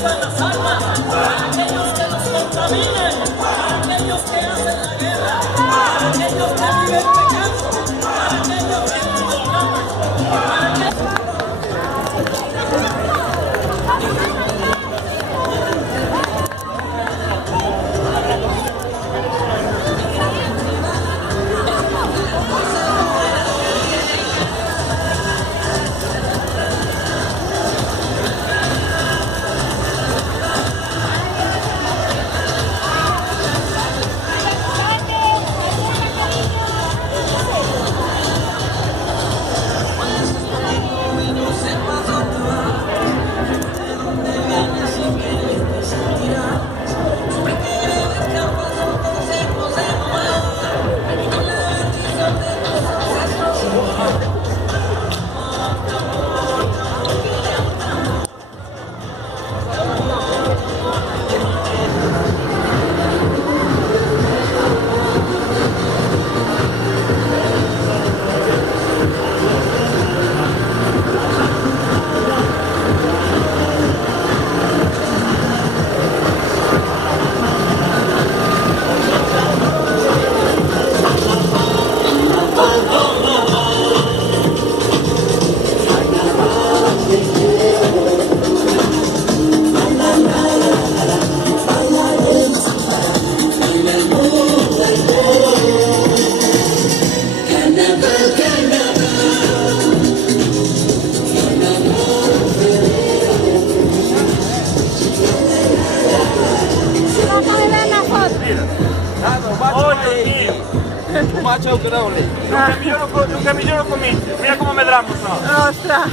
usan las armas, para aquellos que nos contaminan, para aquellos que hacen la guerra, para aquellos que viven pecando, para aquellos que nos doblaman, para aquellos... Un macho grande. Nunca me lloro con mí. Mira cómo me dramo, no. Ostras.